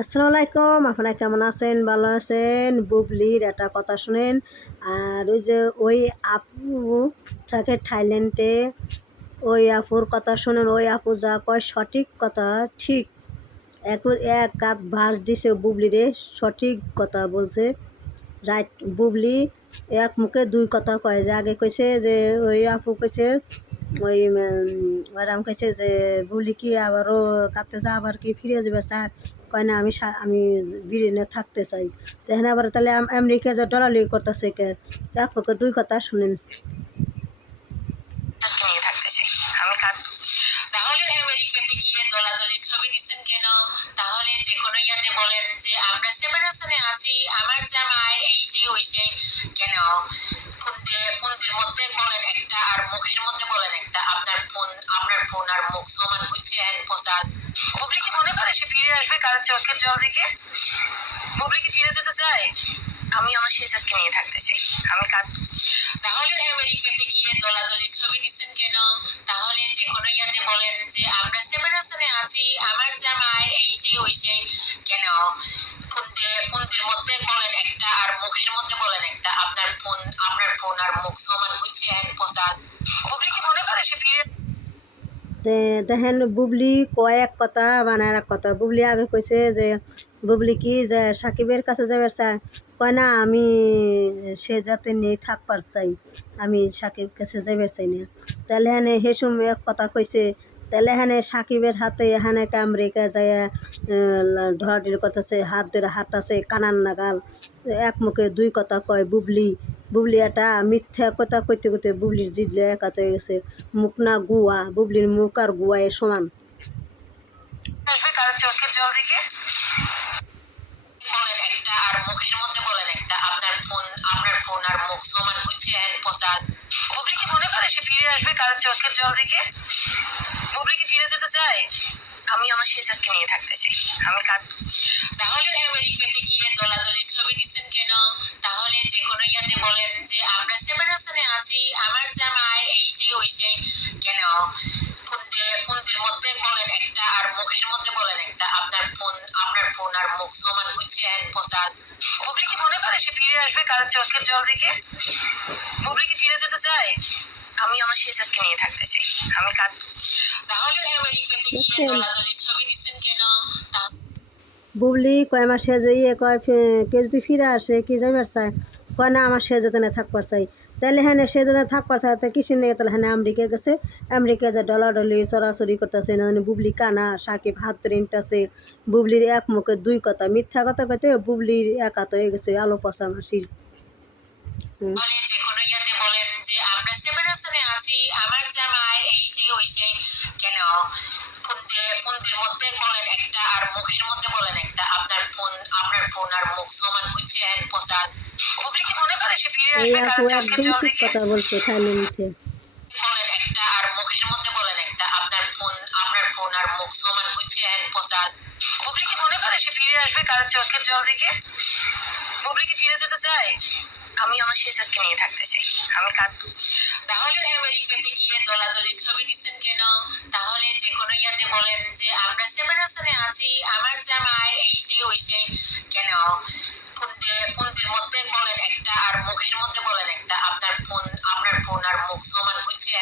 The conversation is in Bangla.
আসসালামু আলাইকুম, আপনারা কেমন আছেন? ভালো আছেন? বুবলির একটা কথা শুনেন। আর ওই আপু থাকে থাইল্যান্ডে, ওই আপুর কথা শুনেন। ওই আপু যা কয় সঠিক কথা, ঠিক এক এক আধ ভাস দিছে বুবলিরে, সঠিক কথা বলছে। রাইট, বুবলি এক মুখে দুই কথা কয়। যে আগে কইছে যে ওই আপু কইছে ওই ম্যাডাম কইছে যে বুবলি কি আবারও কাঁদতেছে, আবার কি ফিরে যাবে স্যার? কয় না, আমি বিরিয়ানি থাকতে চাই। তো এখানে আবার তাহলে আমেরিকা যে ডলালি করতেছে কে? এক মুখে দুই কথা শুনেন। তাহলে আমেরিকাতে গিয়ে দলাদলি ছবি দিচ্ছেন কেন? তাহলে যে কোনো ইয়াতে বলেন যে আমরা সেপারেশনে আছি, আমার জামাই এই সেই ওই সেই কেন? ফোনের মধ্যে বলেন একটা আর মুখের মধ্যে বলেন একটা। আপনার ফোন আর মুখ সমান হচ্ছে পচা। বুবলি কি মনে করে সে ফিরে আসবে কার চোখের জল দেখে? বুবলি কি ফিরে যেতে চায়? আমি আমার শিশুকে নিয়ে থাকতে চাই। তাহলে আমেরিকাতে গিয়ে দলাদলি ছবি দিচ্ছেন কেন? তাহলে যে কোনো ইয়াতে বলেন যে আমরা সেপারেশনে আছি, আমার জামাই এই সেই ওই সেই কেন? ফোনের মধ্যে বলেন একটা আর মুখের মধ্যে বলেন একটা। আপনার ফোন আর মুখ সমান হচ্ছে পচা। বুবলি কি মনে করে সে ফিরে দেখেন, বুবলি কয়েক কথা বানায় এক কথা। বুবলি আগে কইছে যে বুবলি কি যে সাকিবের কাছে যাবে চায়, কয় না আমি সে যাতে নেই থাকবার চাই, আমি সাকিব কাছে যাবে চাই না। তাহলে হ্যাঁ হে সময় এক কথা কইছে। তাহলে হ্যাঁ সাকিবের হাতে এখানে আমেরিকা যায় ধরাধরি করতেছে, হাত ধরে হাত আছে কানান নাগাল। এক মুখে দুই কথা কয় বুবলি। বুবলি একটা মিথ্যা কথা কইতে কইতে বুবলির জিদলে একাত হয়ে গেছে। মুখ না গুয়া, বুবলির মুখ আর গুয়ায় সমান। আসবে কার চোখের জল দেখে? বলেন একটা আর মুখের মধ্যে বলেন একটা। আপনার ফোন আর মুখ সমান হচ্ছে পচা। বুবলি কি মনে করে সে ফিরে আসবে কার চোখের জল দেখে? বুবলি কি ফিরে যেতে চায়? আমি আমার শিশুকে নিয়ে থাকতে চাই। তাহলে আমেরিকাতে গিয়ে দলাদলি ছবি দিচ্ছেন কেন? তাহলে যে কোনো ইয়াতে বলেন যে আমরা সেপারেশনে আছি, আমার জামাই এই সেই ওই সেই কেন? ফোনের মধ্যে বলেন একটা আর মুখের মধ্যে বলেন একটা। আপনার ফোন আর মুখ সমান হচ্ছে পচা। বুবলি কি মনে করে সে ফিরে আসবে কার চোখের জল দেখে? বুবলি কি ফিরে যেতে চায়? আমি আমার শিশুকে নিয়ে থাকতে চাই। তাহলে আমেরিকাতে গিয়ে দলাদলি ছবি দিচ্ছেন কেন? বুবলি কয় আমার সে যে কয় কে যদি ফিরে আসে কি যাইবার চায়, কয় না আমার সে যেতে থাকবার চাই। তাহলে হ্যাঁ সে যেতে থাকবার চায়, তো কিসের নিয়ে তাহলে হ্যাঁ আমেরিকা গেছে। আমেরিকা যে ডলাডলি চড়াচড়ি করতেছে না, বুবলি কানা, সাকিব হাত ধরে নিতেছে। বুবলির এক মুখে দুই কথা, মিথ্যা কথা কইতে বুবলির একাত হয়ে গেছে আলো পচা মাসির। বলে যে কোনো ইয়াতে বলেন যে আমরা সেপারেশনে আছি, আমার জামাই এই সেই ওই সেই কেন? ফোনের মধ্যে বলেন একটা আর মুখের মধ্যে বলেন একটা। আপনার ফোন আর মুখ সমান হচ্ছে পচা। বুবলি কি মনে করে সে ফিরে এই আসবে কার আপু চোখের একদম জল ঠিক দেখে? কথা বলছে থাইল্যান্ডে। বলেন একটা আর মুখের মধ্যে বলেন একটা। আপনার ফোন আর মুখ সমান হচ্ছে পচা। বুবলি কি মনে করে সে ফিরে আসবে কার চোখের জল দেখে? বুবলি কি ফিরে যেতে চায়? আমি আমার শিশুকে নিয়ে থাকতে চাই। তাহলে আমেরিকাতে গিয়ে দলাদলি ছবি দিচ্ছেন কেন? তাহলে যে কোনো ইয়াতে বলেন যে আমরা সেপারেশনে আছি, আমার জামাই এই সেই ওই সেই কেন? ফোনের মধ্যে বলেন একটা আর মুখের মধ্যে বলেন একটা। আপনার ফোন আর মুখ সমান হচ্ছে